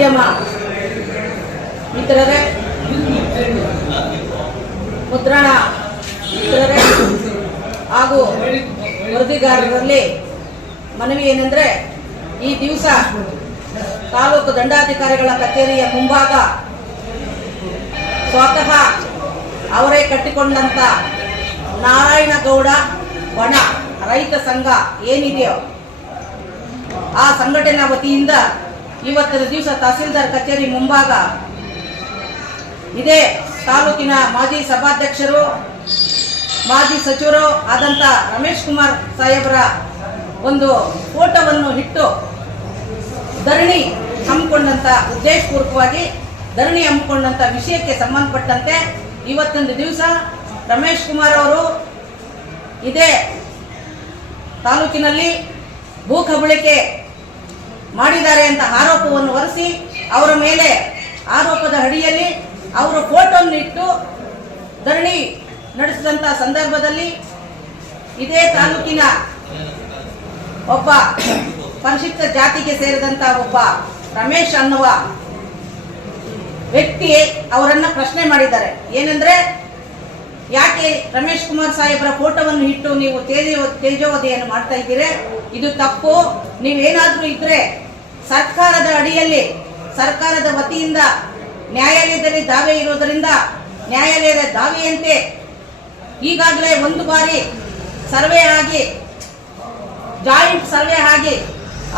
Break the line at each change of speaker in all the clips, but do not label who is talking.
ಮಾಧ್ಯಮ. ಮಿತ್ರರೇ ಮುದ್ರಣ ಮಿತ್ರರೇ ಹಾಗೂ ವರದಿಗಾರರಲ್ಲಿ ಮನವಿ ಏನೆಂದರೆ, ಈ ದಿವಸ ತಾಲೂಕು ದಂಡಾಧಿಕಾರಿಗಳ ಕಚೇರಿಯ ಮುಂಭಾಗ ಸ್ವತಃ ಅವರೇ ಕಟ್ಟಿಕೊಂಡಂತ ನಾರಾಯಣಗೌಡ ಬಣ, ರೈತ ಸಂಘ ಏನಿದೆಯೋ ಆ ಸಂಘಟನಾ ವತಿಯಿಂದ ಇವತ್ತಿನ ದಿವಸ ತಹಸೀಲ್ದಾರ್ ಕಚೇರಿ ಮುಂಭಾಗ ಇದೇ ತಾಲೂಕಿನ ಮಾಜಿ ಸಭಾಧ್ಯಕ್ಷರು, ಮಾಜಿ ಸಚಿವರು ಆದಂಥ ರಮೇಶ್ ಕುಮಾರ್ ಸಾಹೇಬರ ಒಂದು ಫೋಟೋವನ್ನು ಇಟ್ಟು ಧರಣಿ ಹಮ್ಮಿಕೊಂಡಂತ ಉದ್ದೇಶಪೂರ್ವಕವಾಗಿ ಧರಣಿ ಹಮ್ಮಿಕೊಂಡಂತ ವಿಷಯಕ್ಕೆ ಸಂಬಂಧಪಟ್ಟಂತೆ ಇವತ್ತೊಂದು ದಿವಸ ರಮೇಶ್ ಕುಮಾರ್ ಅವರು ಇದೇ ತಾಲೂಕಿನಲ್ಲಿ ಭೂ ಕಬಳಿಕೆ ಮಾಡಿದ್ದಾರೆ ಅಂತ ಆರೋಪವನ್ನು ಹೊರಿಸಿ ಅವರ ಮೇಲೆ ಆರೋಪದ ಅಡಿಯಲ್ಲಿ ಅವರ ಫೋಟೋವನ್ನು ಇಟ್ಟು ಧರಣಿ ನಡೆಸಿದಂಥ ಸಂದರ್ಭದಲ್ಲಿ ಇದೇ ತಾಲೂಕಿನ ಒಬ್ಬ ಪರಿಶಿಷ್ಟ ಜಾತಿಗೆ ಸೇರಿದಂತ ಒಬ್ಬ ರಮೇಶ್ ಅನ್ನುವ ವ್ಯಕ್ತಿ ಅವರನ್ನ ಪ್ರಶ್ನೆ ಮಾಡಿದ್ದಾರೆ. ಏನಂದ್ರೆ, ಯಾಕೆ ರಮೇಶ್ ಕುಮಾರ್ ಸಾಹೇಬರ ಫೋಟೋವನ್ನು ಇಟ್ಟು ನೀವು ತೇಜೋ ತೇಜೋವಧಿಯನ್ನು ಮಾಡ್ತಾ ಇದ್ದೀರಿ? ಇದು ತಪ್ಪು. ನೀವೇನಾದರೂ ಇದ್ರೆ ಸರ್ಕಾರದ ಅಡಿಯಲ್ಲಿ, ಸರ್ಕಾರದ ವತಿಯಿಂದ ನ್ಯಾಯಾಲಯದಲ್ಲಿ ದಾವೆ ಇರೋದರಿಂದ ನ್ಯಾಯಾಲಯದ ದಾವೆಯಂತೆ ಈಗಾಗಲೇ ಒಂದು ಬಾರಿ ಸರ್ವೆ ಆಗಿ, ಜಾಯಿಂಟ್ ಸರ್ವೆ ಆಗಿ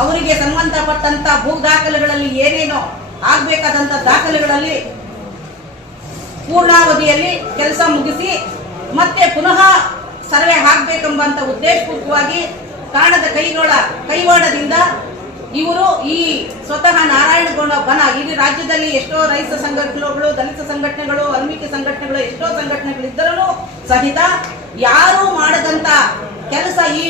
ಅವರಿಗೆ ಸಂಬಂಧಪಟ್ಟಂತ ಭೂ ದಾಖಲೆಗಳಲ್ಲಿ ಏನೇನೋ ಆಗಬೇಕಾದಂಥ ದಾಖಲೆಗಳಲ್ಲಿ ಪೂರ್ಣಾವಧಿಯಲ್ಲಿ ಕೆಲಸ ಮುಗಿಸಿ ಮತ್ತೆ ಪುನಃ ಸರ್ವೆ ಆಗ್ಬೇಕೆಂಬಂತ ಉದ್ದೇಶಪೂರ್ವಕವಾಗಿ ಕಾಣದ ಕೈಗೋಳ ಕೈವಾಡದಿಂದ ಇವರು ಈ ಸ್ವತಃ ನಾರಾಯಣಗೌಡ ಬನ. ಇಡೀ ರಾಜ್ಯದಲ್ಲಿ ಎಷ್ಟೋ ರೈತ ಸಂಘಟನೆಗಳು, ದಲಿತ ಸಂಘಟನೆಗಳು, ವಾಲ್ಮೀಕಿ ಸಂಘಟನೆಗಳು, ಎಷ್ಟೋ ಸಂಘಟನೆಗಳಿದ್ದರೂ ಸಹಿತ ಯಾರೂ ಮಾಡದಂತ ಕೆಲಸ ಈ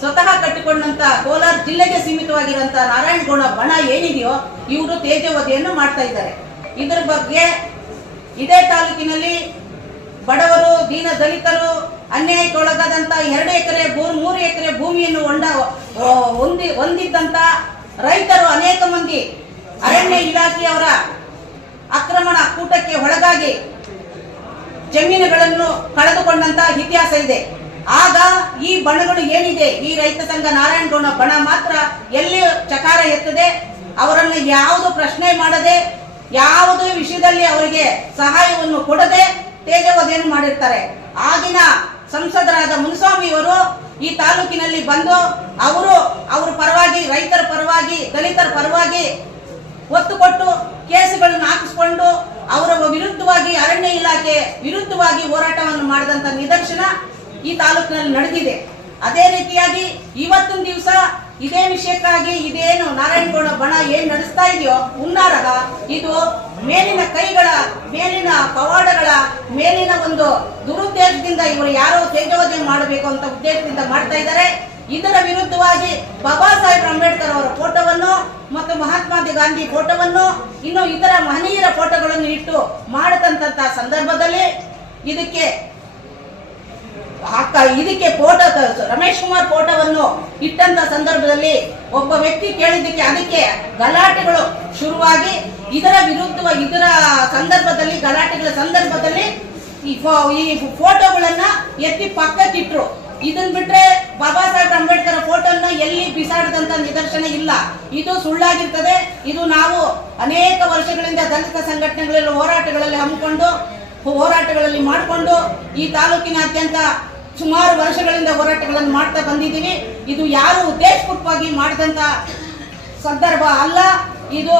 ಸ್ವತಃ ಕಟ್ಟಿಕೊಂಡಂತ ಕೋಲಾರ ಜಿಲ್ಲೆಗೆ ಸೀಮಿತವಾಗಿರುವಂತಹ ನಾರಾಯಣಗೌಡ ಬಣ ಏನಿದೆಯೋ ಇವರು ತೇಜವಧಿಯನ್ನು ಮಾಡ್ತಾ ಇದ್ದಾರೆ. ಇದರ ಬಗ್ಗೆ ಇದೇ ತಾಲೂಕಿನಲ್ಲಿ ಬಡವರು, ದೀನ ದಲಿತರು ಅನ್ಯಾಯಕ್ಕೊಳಗಾದಂತ ಎರಡು ಎಕರೆ ಮೂರು ಎಕರೆ ಭೂಮಿಯನ್ನು ಹೊಂಡ ಹೊಂದಿ ಹೊಂದಿದ್ದಂತ ರೈತರು ಅನೇಕ ಮಂದಿ ಅರಣ್ಯ ಇಲಾಖೆಯವರ ಆಕ್ರಮಣ ಕೂಟಕ್ಕೆ ಒಳಗಾಗಿ ಜಮೀನುಗಳನ್ನು ಕಳೆದುಕೊಂಡಂತ ಇತಿಹಾಸ ಇದೆ. ಆಗ ಈ ಬಣಗಳು ಏನಿದೆ? ಈ ರೈತ ಸಂಘ ನಾರಾಯಣಗೌಡ ಬಣ ಮಾತ್ರ ಎಲ್ಲಿ ಚಕಾರ ಎತ್ತದೆ? ಅವರನ್ನು ಯಾವುದು ಪ್ರಶ್ನೆ ಮಾಡದೆ, ಯಾವುದೇ ವಿಷಯದಲ್ಲಿ ಅವರಿಗೆ ಸಹಾಯವನ್ನು ಕೊಡದೆ ತೇಜವದೇನು ಮಾಡಿರ್ತಾರೆ. ಆಗಿನ ಸಂಸದರಾದ ಮುನಿಸ್ವಾಮಿಯವರು ಈ ತಾಲೂಕಿನಲ್ಲಿ ಬಂದು ಅವರು, ಅವರ ಪರವಾಗಿ, ರೈತರ ಪರವಾಗಿ, ದಲಿತರ ಪರವಾಗಿ ಒತ್ತು ಕೊಟ್ಟು ಕೇಸುಗಳನ್ನು ಹಾಕಿಸ್ಕೊಂಡು ಅವರ ವಿರುದ್ಧವಾಗಿ ಅರಣ್ಯ ಇಲಾಖೆ ವಿರುದ್ಧವಾಗಿ ಹೋರಾಟವನ್ನು ಮಾಡಿದಂತ ನಿದರ್ಶನ ಈ ತಾಲೂಕಿನಲ್ಲಿ ನಡೆದಿದೆ. ಅದೇ ರೀತಿಯಾಗಿ ಇವತ್ತಿನ ದಿವಸ ಇದೇ ವಿಷಯಕ್ಕಾಗಿ ಇದೇನು ನಾರಾಯಣಗೌಡ ಬಣ ಏನ್ ನಡೆಸ್ತಾ ಇದೆಯೋ ಹುನ್ನಾರಗ ಇದು ಮೇಲಿನ ಕೈಗಳ, ಮೇಲಿನ ಪವಾಡಗಳ, ಮೇಲಿನ ಒಂದು ದುರುದ್ದೇಶದಿಂದ ಇವರು ಯಾರೋ ತೇಜೋವಧೆ ಮಾಡಬೇಕು ಅಂತ ಉದ್ದೇಶದಿಂದ ಮಾಡ್ತಾ ಇದ್ದಾರೆ. ಇದರ ವಿರುದ್ಧವಾಗಿ ಬಾಬಾ ಸಾಹೇಬ್ ಅಂಬೇಡ್ಕರ್ ಅವರ ಫೋಟೋವನ್ನು ಮತ್ತು ಮಹಾತ್ಮ ಗಾಂಧಿ ಫೋಟೋವನ್ನು, ಇನ್ನು ಇತರ ಮಹನೀಯರ ಫೋಟೋಗಳನ್ನು ಇಟ್ಟು ಮಾಡತಂತ ಸಂದರ್ಭದಲ್ಲಿ ಇದಕ್ಕೆ ಅಕ್ಕ ಇದಕ್ಕೆ ಫೋಟೋ ರಮೇಶ್ ಕುಮಾರ್ ಫೋಟೋವನ್ನು ಇಟ್ಟಂತ ಸಂದರ್ಭದಲ್ಲಿ ಒಬ್ಬ ವ್ಯಕ್ತಿ ಕೇಳಿದ್ದಕ್ಕೆ ಅದಕ್ಕೆ ಗಲಾಟೆಗಳು ಶುರುವಾಗಿ ಇದರ ವಿರುದ್ಧ ಇದರ ಸಂದರ್ಭದಲ್ಲಿ, ಗಲಾಟೆಗಳ ಸಂದರ್ಭದಲ್ಲಿ ಈ ಫೋಟೋಗಳನ್ನ ಎತ್ತಿ ಪಕ್ಕಕ್ಕಿಟ್ರು. ಇದನ್ ಬಿಟ್ರೆ ಬಾಬಾ ಸಾಹೇಬ್ ಅಂಬೇಡ್ಕರ್ ಫೋಟೋನ ಎಲ್ಲಿ ಬಿಸಾಡದಂತ ನಿದರ್ಶನ ಇಲ್ಲ. ಇದು ಸುಳ್ಳಾಗಿರ್ತದೆ. ಇದು ನಾವು ಅನೇಕ ವರ್ಷಗಳಿಂದ ದಲಿತ ಸಂಘಟನೆಗಳಲ್ಲಿ ಹೋರಾಟಗಳಲ್ಲಿ ಹಮ್ಮಿಕೊಂಡು, ಹೋರಾಟಗಳಲ್ಲಿ ಮಾಡಿಕೊಂಡು, ಈ ತಾಲೂಕಿನಾದ್ಯಂತ ಸುಮಾರು ವರ್ಷಗಳಿಂದ ಹೋರಾಟಗಳನ್ನು ಮಾಡ್ತಾ ಬಂದಿದ್ದೀವಿ. ಇದು ಯಾರು ಉದ್ದೇಶಪೂರ್ವಕವಾಗಿ ಮಾಡಿದಂತ ಸಂದರ್ಭ ಅಲ್ಲ. ಇದು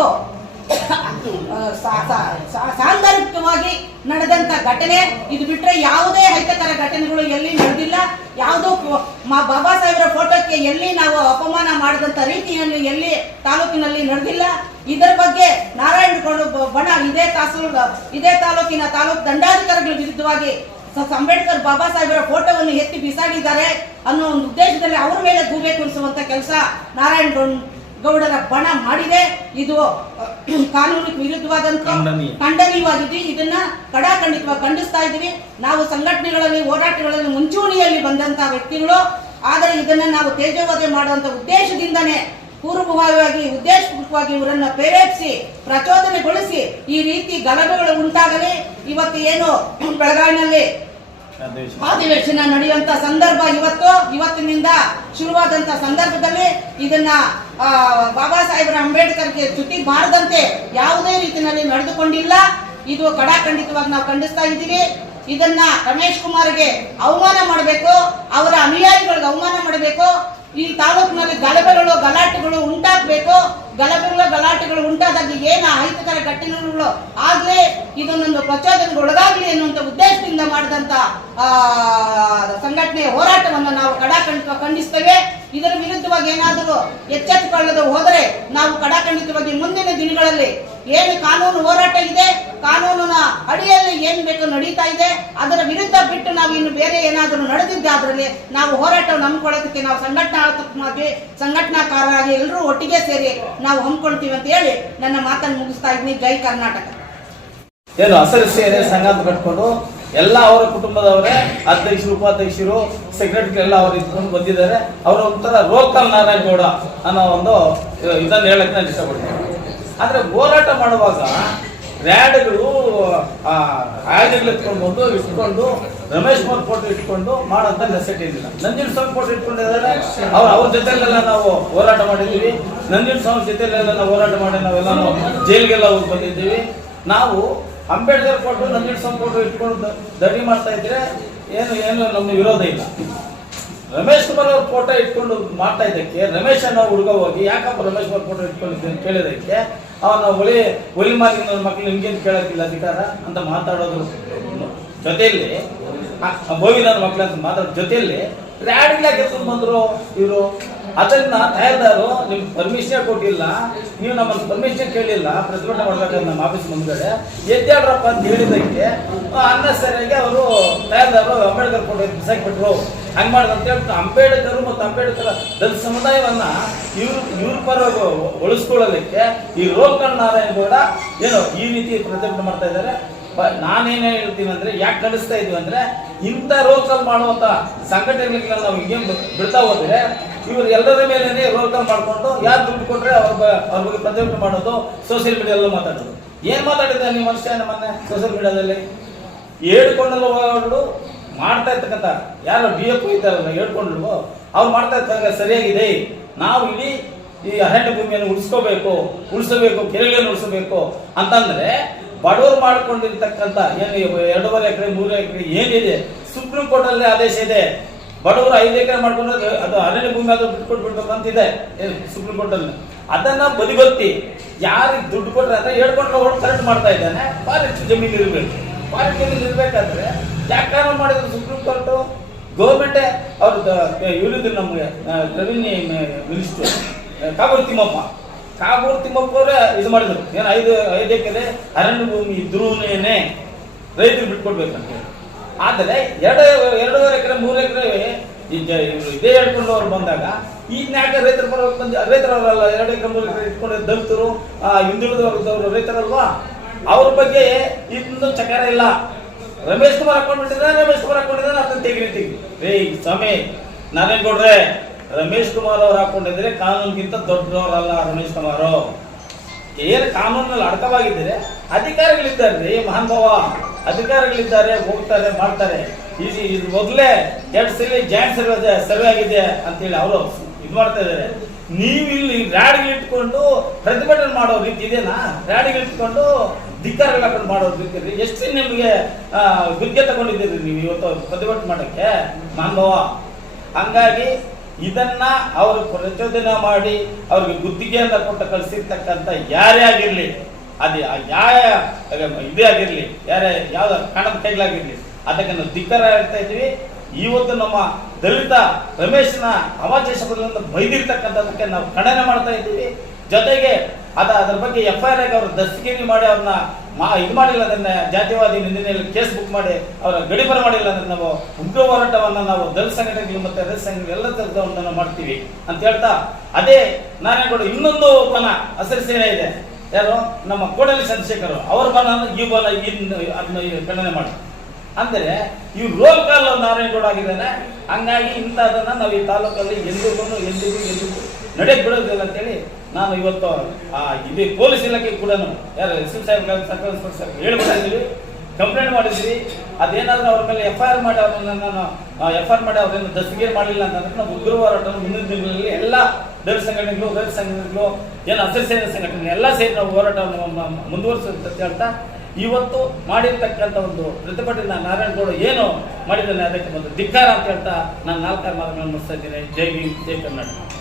ಸಾಂದರ್ಭಿಕವಾಗಿ ನಡೆದಂತ ಘಟನೆ. ಇದು ಬಿಟ್ರೆ ಯಾವುದೇ ಅಹಿತಕರ ಘಟನೆಗಳು ಎಲ್ಲಿ ನಡೆದಿಲ್ಲ. ಯಾವುದೋ ಬಾಬಾ ಸಾಹೇಬರ ಫೋಟೋಕ್ಕೆ ಎಲ್ಲಿ ನಾವು ಅಪಮಾನ ಮಾಡಿದಂತ ರೀತಿಯನ್ನು ಎಲ್ಲಿ ತಾಲೂಕಿನಲ್ಲಿ ನಡೆದಿಲ್ಲ. ಇದರ ಬಗ್ಗೆ ನಾರಾಯಣಗೌಡ ಬಣ ಇದೇ ತಾಸೂರು ಇದೇ ತಾಲೂಕಿನ ತಾಲೂಕು ದಂಡಾಧಿಕಾರಿಗಳ ವಿರುದ್ಧವಾಗಿ ಅಂಬೇಡ್ಕರ್ ಬಾಬಾ ಸಾಹೇಬರ ಫೋಟೋವನ್ನು ಎತ್ತಿ ಬಿಸಾಡಿದ್ದಾರೆ ಅನ್ನೋ ಒಂದು ಉದ್ದೇಶದಲ್ಲಿ ಅವರ ಮೇಲೆ ಗೂಬೆ ಕೂರಿಸುವಂತ ಕೆಲಸ ನಾರಾಯಣ ಗೌಡರ ಬಣ ಮಾಡಿದೆ. ಇದು ಕಾನೂನಿಗೆ ವಿರುದ್ಧವಾದಂತ
ಖಂಡನೀಯ.
ಖಂಡನೀಯವಾಗಿದೆ. ಇದನ್ನ ಕಡಾಖಂಡಿತವಾಗಿ ಖಂಡಿಸ್ತಾ ಇದ್ದೀವಿ ನಾವು ಸಂಘಟನೆಗಳಲ್ಲಿ ಹೋರಾಟಗಳಲ್ಲಿ ಮುಂಚೂಣಿಯಲ್ಲಿ ಬಂದಂತ ವ್ಯಕ್ತಿಗಳು. ಆದರೆ ಇದನ್ನ ನಾವು ತೇಜೋವಧೆ ಮಾಡುವಂತ ಉದ್ದೇಶದಿಂದನೇ ಪೂರ್ವಭಾವಿಯಾಗಿ, ಉದ್ದೇಶಪೂರ್ವಕವಾಗಿ ಇವರನ್ನು ಪ್ರೇರೇಪಿಸಿ, ಪ್ರಚೋದನೆಗೊಳಿಸಿ ಈ ರೀತಿ ಗಲಭೆಗಳು ಉಂಟಾಗಲಿ, ಇವತ್ತು ಏನು ಬೆಳಗಾವಿನಲ್ಲಿ ಅಧಿವೇಶನ ನಡೆಯುವಂತ ಸಂದರ್ಭ ಇವತ್ತು, ಇವತ್ತಿನಿಂದ ಶುರುವಾದಂತ ಸಂದರ್ಭದಲ್ಲಿ ಇದನ್ನ ಬಾಬಾ ಸಾಹೇಬರ ಅಂಬೇಡ್ಕರ್ಗೆ ಚುಟ್ಟಿ ಬಾರದಂತೆ ಯಾವುದೇ ರೀತಿಯಲ್ಲಿ ನಡೆದುಕೊಂಡಿಲ್ಲ. ಇದು ಕಡಾಖಂಡಿತವಾಗಿ ನಾವು ಖಂಡಿಸ್ತಾ ಇದ್ದೀವಿ. ಇದನ್ನ ರಮೇಶ್ ಕುಮಾರ್ಗೆ ಅವಮಾನ ಮಾಡಬೇಕು, ಅವರ ಅನುಯಾಯಿಗಳಿಗೆ ಅವಮಾನ ಮಾಡಬೇಕು. ಈ ತಾಲೂಕಿನಲ್ಲಿ ಗಲಭೆಗಳು ಗಲಾಟೆಗಳು ಉಂಟಾಗಬೇಕು. ಗಲಭೆಗಳು ಗಲಾಟೆಗಳು ಉಂಟಾದಾಗ ಏನು ಅಹಿತಕರ ಘಟನೆಗಳು ಆಗ್ಲಿ ಇದನ್ನೊಂದು ಪ್ರಚೋದನೆಗೆ ಒಳಗಾಗಲಿ ಎನ್ನುವಂತ ಉದ್ದೇಶದಿಂದ ಮಾಡಿದಂತ ಆ, ಸಂಘಟನೆಯ ಹೋರಾಟವನ್ನು ನಾವು ಕಡಾಖಂಡಿತ ಖಂಡಿಸ್ತೇವೆ. ಇದರ ವಿರುದ್ಧವಾಗಿ ಏನಾದರೂ ಎಚ್ಚೆತ್ತುಕೊಳ್ಳದೆ ಹೋದರೆ ನಾವು ಕಡಾಖಂಡಿತವಾಗಿ ಮುಂದಿನ ದಿನಗಳಲ್ಲಿ ಏನು ಕಾನೂನು ಹೋರಾಟ ಇದೆ ಕಾನೂನಿನ ಅಡಿಯಲ್ಲಿ ಏನ್ ಬೇಕು ನಡೀತಾ ಇದೆ. ಅದರ ವಿರುದ್ಧ ಬಿಟ್ಟು ನಾವು ಇನ್ನು ಬೇರೆ ಏನಾದರೂ ನಡೆದಿದ್ದೆ ನಾವು ಹೋರಾಟ ಹಮ್ಮಿಕೊಳ್ಳೋದಕ್ಕೆ ನಾವು ಸಂಘಟನಾತ್ಮಕವಾಗಿ, ಸಂಘಟನಾಕಾರರಾಗಿ ಎಲ್ಲರೂ ಒಟ್ಟಿಗೆ ಸೇರಿ ನಾವು ಹಮ್ಮಿಕೊಳ್ತೀವಿ ಅಂತ ಹೇಳಿ ನನ್ನ ಮಾತನ್ನು ಮುಗಿಸ್ತಾ ಇದ್ದೀನಿ. ಜೈ ಕರ್ನಾಟಕ.
ಏನು ಹಸಿರು ಸೇನೆ ಸಂಘ ಅಂತ ಕಟ್ಕೊಂಡು ಎಲ್ಲ ಅವರ ಕುಟುಂಬದವರೇ ಅಧ್ಯಕ್ಷರು, ಉಪಾಧ್ಯಕ್ಷರು ಸೆಕ್ರೆಟರಿ ಎಲ್ಲ ಅವರು ಇದ್ಕೊಂಡು ಬಂದಿದ್ದಾರೆ. ಅವರ ಒಂಥರ ಲೋಕಲ್ ನಾರಾಯಣಗೌಡ ಅನ್ನೋ ಒಂದು ಇದನ್ನು ಹೇಳಕ್ಕೆ ನಾನು ಇಷ್ಟಪಡ್ತೀನಿ. ಆದರೆ ಹೋರಾಟ ಮಾಡುವಾಗ ರ್ಯಾಡ್ಗಳು ಆಯುಧಗಳು ಎತ್ಕೊಂಡು ಬಂದು ಇಟ್ಕೊಂಡು, ರಮೇಶ್ ಕುಮಾರ್ ಫೋಟೋ ಇಟ್ಕೊಂಡು ಮಾಡಂತ ನೆಸೆಟಿ ಇಲ್ಲ ನಂಜನ್ ಸ್ವಾಮಿ ಫೋಟೋ ಇಟ್ಕೊಂಡಿದ್ದಾರೆ ಅವ್ರ ಅವ್ರ ಜೊತೆಲೆಲ್ಲ ನಾವು ಹೋರಾಟ ಮಾಡಿದ್ದೀವಿ. ನಂಜನ್ ಸ್ವಾಮಿ ಜೊತೆಲೆಲ್ಲ ನಾವು ಹೋರಾಟ ಮಾಡಿ, ನಾವೆಲ್ಲ ಜೈಲ್ಗೆಲ್ಲ ಹೋಗಿ ಬಂದಿದ್ದೀವಿ. ನಾವು ಅಂಬೇಡ್ಕರ್ ಫೋಟೋ ನಂಜನ್ ಸ್ವಾಮಿ ಫೋಟೋ ಇಟ್ಕೊಂಡು ದಡಿ ಮಾಡ್ತಾ ಇದ್ರೆ ಏನು ಏನು ನಮ್ಮ ವಿರೋಧ ಇಲ್ಲ. ರಮೇಶ್ ಕುಮಾರ್ ಅವ್ರ ಫೋಟೋ ಇಟ್ಕೊಂಡು ಮಾಡ್ತಾ ಇದ್ದಕ್ಕೆ, ರಮೇಶ್ ಅನ್ನೋ ಹುಡುಗ ಹೋಗಿ, ಯಾಕಪ್ಪ ರಮೇಶ್ ಕುಮಾರ್ ಫೋಟೋ ಇಟ್ಕೊಂಡಿದ್ದೆ ಅಂತ ಕೇಳಿದಕ್ಕೆ ಅವನ ಒಳಿ ಒಲಿ ಮಾತಿನ ಮಕ್ಕಳು ನಿಮ್ಗೇನು ಕೇಳಕ್ಕಿಲ್ಲ ಅಧಿಕಾರ ಅಂತ ಮಾತಾಡೋದು. ಜೊತೆಯಲ್ಲಿ ಬೋವಿನ ಮಕ್ಕಳ ಅಂತ ಮಾತಾಡೋ ಜೊತೆಯಲ್ಲಿ ರ್ಯಾಡಿಲ್ಲ ಕೆತ್ಕೊಂಡು ಬಂದ್ರು ಇವರು. ಅದನ್ನ ತಯಾರದಾರು ನಿಮ್ಗೆ ಪರ್ಮಿಷನ್ ಕೊಟ್ಟಿಲ್ಲ, ನೀವು ನಮ್ಮ ಪರ್ಮಿಷನ್ ಕೇಳಿಲ್ಲ, ಪ್ರತಿಭಟನೆ ಮಾಡ್ಬೇಕಾದ್ರೆ ನಮ್ಮ ಆಫೀಸ್ ಮುಂದ್ಗಡೆ. ಎದ್ದಾಡ್ರಪ್ಪ ಅಂತ ಹೇಳಿದ್ದಕ್ಕೆ ಅನ್ನ ಸರಿಯಾಗಿ ಅವರು ತಯಾರದಾರರು ಅಂಬೇಡ್ಕರ್ ಕೊಟ್ಟು ಬಿಸಾಕ್ಬಿಟ್ರು ಹಂಗ್ ಮಾಡಿದ್ರು ಅಂತ ಹೇಳ್ಬಿಟ್ಟು ಅಂಬೇಡ್ಕರ್ ಮತ್ತು ಅಂಬೇಡ್ಕರ್ ದಲಿತ ಸಮುದಾಯವನ್ನ ಇವ್ರು, ಇವ್ರ ಪರ ಉಳಿಸ್ಕೊಳ್ಳಲಿಕ್ಕೆ ಈ ರೋಗಕಾರ ನಾರಾಯಣ್ ಕೂಡ ಏನು ಈ ರೀತಿ ಪ್ರತಿಭಟನೆ ಮಾಡ್ತಾ ಇದ್ದಾರೆ. ನಾನೇನೇ ಹೇಳ್ತೀನಿ ಅಂದ್ರೆ, ಯಾಕೆ ಕಳಿಸ್ತಾ ಇದ್ವಿ ಅಂದ್ರೆ, ಇಂಥ ರೋಕಲ್ ಕಾಲ್ ಮಾಡುವಂತ ಸಂಘಟನೆಗಳನ್ನ ನಾವು ಏನ್ ಬಿಡ್ತಾ ಹೋದ್ರೆ ಇವರು ಎಲ್ಲರ ಮೇಲೇ ರೋಲ್ ಮಾಡಿಕೊಂಡು ಯಾರು ದುಡ್ಡು ಕೊಟ್ರೆ ಅವ್ರ ಅವ್ರ ಬಗ್ಗೆ ಪ್ರತಿಭಟನೆ ಮಾಡೋದು ಸೋಷಿಯಲ್ ಮೀಡಿಯಾ ಮಾತಾಡೋದು. ಏನು ಮಾತಾಡಿದ್ದಾರೆ ನೀವು ಮನುಷ್ಯ ಮೊನ್ನೆ ಸೋಷಿಯಲ್ ಮೀಡಿಯಾದಲ್ಲಿ ಹೇಳ್ಕೊಂಡಲು ಮಾಡ್ತಾ ಇರ್ತಕ್ಕಂಥ ಯಾರು ಬಿ ಎಫ್ ಇದ್ದಾರಲ್ಲ, ಹೇಳ್ಕೊಂಡ್ರು. ಅವ್ರು ಮಾಡ್ತಾ ಇರ್ತಾರೆ ಸರಿಯಾಗಿದೆ. ನಾವು ಇಡೀ ಈ ಅರಣ್ಯ ಭೂಮಿಯನ್ನು ಉಳಿಸ್ಕೋಬೇಕು, ಉಳಿಸಬೇಕು, ಕೆರೆಗಳನ್ನು ಉಳಿಸಬೇಕು ಅಂತಂದ್ರೆ ಬಡವರು ಮಾಡ್ಕೊಂಡಿರ್ತಕ್ಕಂಥ ಏನು ಎರಡೂವರೆ ಎಕರೆ, ಮೂರು ಎಕರೆ ಏನಿದೆ, ಸುಪ್ರೀಂ ಕೋರ್ಟ್ ಅಲ್ಲಿ ಆದೇಶ ಇದೆ. ಬಡವರು ಐದು ಎಕರೆ ಮಾಡ್ಕೊಂಡ್ರೆ ಅದು- ಅರಣ್ಯ ಭೂಮಿ ಬಿಟ್ಕೊಟ್ಟು ಬಿಡ್ಬೇಕು ಅಂತ ಇದೆ ಸುಪ್ರೀಂ ಕೋರ್ಟ್ ಅಲ್ಲಿ. ಅದನ್ನ ಬದಿಗೊತ್ತಿ ಯಾರಿಗೆ ದುಡ್ಡು ಕೊಟ್ರೆ ಅಂತ ಹೇಳ್ಕೊಂಡ್ರೆ ಹೊಡ್ ಕರೆಕ್ಟ್ ಮಾಡ್ತಾ ಇದ್ದಾನೆ. ಫಾರೆಸ್ಟ್ ಜಮೀನು ಇರಬೇಕು. ಫಾರೆಸ್ಟ್ ಜಮೀನು ಇರಬೇಕಾದ್ರೆ ಯಾಕಾರ ಮಾಡಿದ್ರು ಸುಪ್ರೀಂ ಕೋರ್ಟ್ ಗೌರ್ಮೆಂಟೇ ಅವ್ರದ್ದು ಇವರಿದ್ರು ನಮಗೆ ರೆವಿನ್ಯೂ ಮಿನಿಸ್ಟರ್ ಕಾಬೂರು ತಿಮ್ಮಪ್ಪ ಕಾಬೂರು ತಿಮ್ಮಪ್ಪ ಅವರೇ ಇದು ಮಾಡಿದ್ರು. ಏನು ಐದು ಐದು ಎಕರೆ ಅರಣ್ಯ ಭೂಮಿ ಇದ್ರೂನೇ ರೈತರು ಬಿಟ್ಕೊಡ್ಬೇಕಂತ ಹೇಳಿ. ಆದರೆ ಎರಡು, ಎರಡೂವರೆ ಎಕರೆ, ಮೂರು ಎಕರೆ ಇದೇ ಹೇಳ್ಕೊಂಡು ಅವ್ರು ಬಂದಾಗ ಈಗ ಯಾಕೆ ರೈತರ ಪರ ಬಂದು, ರೈತರವರಲ್ಲ, ಎರಡು ಎಕರೆ, ಮೂರು ಎಕರೆ ಇಟ್ಕೊಂಡು ದಲಿತರು ಹಿಂದುಳಿದ ವರ್ಗದವರು ರೈತರಲ್ವಾ? ಅವ್ರ ಬಗ್ಗೆ ಇನ್ನೊಂದು ಚಕಾರ ಇಲ್ಲ. ರಮೇಶ್ ಕುಮಾರ್ ಹಾಕೊಂಡ್ಬಿಟ್ಟಿದ್ರೆ, ರಮೇಶ್ ಕುಮಾರ್ ಹಾಕೊಂಡಿದ್ರೆ ಅದನ್ನ ತೆಗಿರಿ ತೆಗಿ ರೇ ಸ್ವಾಮಿ ಕೊಡ್ರೆ ರಮೇಶ್ ಕುಮಾರ್ ಅವ್ರು ಹಾಕೊಂಡಿದ್ರೆ ಕಾನೂನಿಗಿಂತ ದೊಡ್ಡವರಲ್ಲ ರಮೇಶ್ ಕುಮಾರ್. ಏನು ಕಾನೂನಲ್ಲಿ ಅಡಕವಾಗಿದ್ದರೆ ಅಧಿಕಾರಿಗಳಿದ್ದಾರೆ ರೀ ಮಹಾನುಭಾವ ಅಧಿಕಾರಿಗಳಿದ್ದಾರೆ, ಹೋಗ್ತಾರೆ, ಮಾಡ್ತಾರೆ. ಇದು ಇದು ಮೊದಲೇ ಎರಡು ಸಲ ಜಾಯಿಂಟ್ ಸರ್ವೆ ಸರ್ವೆ ಆಗಿದೆ ಅಂತೇಳಿ ಅವರು ಇದು ಮಾಡ್ತಾ ಇದ್ದಾರೆ. ನೀವು ಇಲ್ಲಿ ಇಟ್ಕೊಂಡು ಪ್ರತಿಭಟನೆ ಮಾಡೋ ರೀತಿ ಇದೆನಾ? ಇಟ್ಕೊಂಡು ಧಿಕ್ಕಾರಗಳು ಮಾಡೋ ರೀತಿ ಎಷ್ಟು ನಿಮಗೆ ಗುದ್ದೆ ತಗೊಂಡಿದ್ದೀರಿ ನೀವು ಇವತ್ತು ಪ್ರತಿಭಟನೆ ಮಾಡೋಕ್ಕೆ? ಮಹಾನುಭಾವ ಹಂಗಾಗಿ ಇದನ್ನ ಅವರು ಪ್ರಚೋದನೆ ಮಾಡಿ ಅವ್ರಿಗೆ ಗುತ್ತಿಗೆಯನ್ನ ಕೊಟ್ಟು ಕಳಿಸಿರ್ತಕ್ಕಂಥ ಯಾರೇ ಆಗಿರಲಿ, ಅದು ಯಾವ ಇದೇ ಆಗಿರಲಿ, ಯಾರೇ ಯಾವ್ದು ಕಾಣದ ಕೈಲಾಗಿರ್ಲಿ ಅದಕ್ಕೆ ನಾವು ಧಿಕ್ಕಾರ ಹೇಳ್ತಾ ಇದ್ವಿ ಇವತ್ತು ನಮ್ಮ ದಲಿತ ರಮೇಶ್ನ ಶಬ್ದದಿಂದ ಬೈದಿರ್ತಕ್ಕಂಥದಕ್ಕೆ ನಾವು ಖಂಡನೆ ಮಾಡ್ತಾ ಇದ್ದೀವಿ. ಜೊತೆಗೆ ಅದ ಅದ್ರ ಬಗ್ಗೆ ಎಫ್ ಐ ಆರ್ ಆಗಿ ಅವ್ರ ದಸ್ತಗಿರಿ ಮಾಡಿ ಅವ್ರನ್ನ ಮಾ ಇದು ಮಾಡಿಲ್ಲ ಅದನ್ನ ಜಾತಿವಾದಿ ನಿಂದನೆಯಲ್ಲಿ ಕೇಸ್ ಬುಕ್ ಮಾಡಿ ಅವರ ಗಡಿಪರ ಮಾಡಿಲ್ಲ ಅಂದ್ರೆ ನಾವು ಉಗ್ರ ಹೋರಾಟವನ್ನ ನಾವು ದಲಿತ ಸಂಘಟನೆಗಳು ಮತ್ತೆ ರೈತ ಸಂಘಟನೆ ಎಲ್ಲ ತರದ ಒಂದನ್ನು ಮಾಡ್ತೀವಿ ಅಂತ ಹೇಳ್ತಾ ಅದೇ ನಾರಾಯಣಗೌಡ ಇನ್ನೊಂದು ಬನ ಹಸಿರು ಸೇನೆ ಇದೆ. ಯಾರು? ನಮ್ಮ ಕೋಡಲಿ ಚಂದ್ರಶೇಖರ್ ಅವ್ರ. ಬನ ಈ ಬನ ಅದನ್ನ ಖಂಡನೆ ಮಾಡಿ. ಅಂದರೆ ಇವ್ ರೋಲ್ ಕಾಲ್ ನಾರಾಯಣಗೌಡ ಆಗಿದ್ದಾನೆ. ಹಂಗಾಗಿ ಇಂಥದನ್ನ ನಾವು ಈ ತಾಲೂಕಲ್ಲಿ ಎಂದಿಗೂ ಎಂದಿಗೂ ಎಂದಿಗೂ ನಡೆಯಕ್ಕೆ ಬಿಡೋದಿಲ್ಲ ಅಂತೇಳಿ ನಾನು ಇವತ್ತು ಆ ಇಡೀ ಪೊಲೀಸ್ ಇಲಾಖೆ ಕೂಡ ಯಾರು, ಎಸ್ ಎಲ್ ಸಾಹೇಬ್ ಹೇಳ್ಬಿಟ್ಟಿದ್ದೀವಿ ಕಂಪ್ಲೇಂಟ್ ಮಾಡಿದ್ವಿ. ಅದೇನಾದ್ರೂ ಅವ್ರ ಮೇಲೆ ಎಫ್ ಐ ಆರ್ ಮಾಡಿ ಅವ್ರನ್ನ ನಾನು ಎಫ್ ಐ ಆರ್ ಮಾಡಿ ಅವ್ರನ್ನ ದಸ್ತಗಿರಿ ಮಾಡಲಿಲ್ಲ ಅಂತಂದ್ರೆ ನಾವು ಉಗ್ರ ಹೋರಾಟ ಮುಂದಿನ ದಿನಗಳಲ್ಲಿ ಎಲ್ಲ ದಲಿತ ಸಂಘಟನೆಗಳು ರೈತ ಸಂಘಟನೆಗಳು, ಏನು ಹಸಿರು ಸಂಘಟನೆ ಎಲ್ಲ ಸೇರಿ ನಾವು ಹೋರಾಟವನ್ನು ಮ- ಮುಂದುವರಿಸುತ್ತೆ ಅಂತ ಹೇಳ್ತಾ, ಇವತ್ತು ಮಾಡಿರ್ತಕ್ಕಂಥ ಒಂದು ಪ್ರತಿಭಟನೆ ನಾರಾಯಣಗೌಡ ಏನು ಮಾಡಿದ್ದಾನೆ, ಅದಕ್ಕೆ ಒಂದು ಧಿಕ್ಕಾರ ಅಂತ ಹೇಳ್ತಾ ನಾನು ನಾಲ್ಕಾರು ಮಾತುಗಳನ್ನು ಮುಗಿಸ್ತಾ ಇದ್ದೀನಿ. ಜೈ ಜೈ ಕರ್ನಾಟಕ.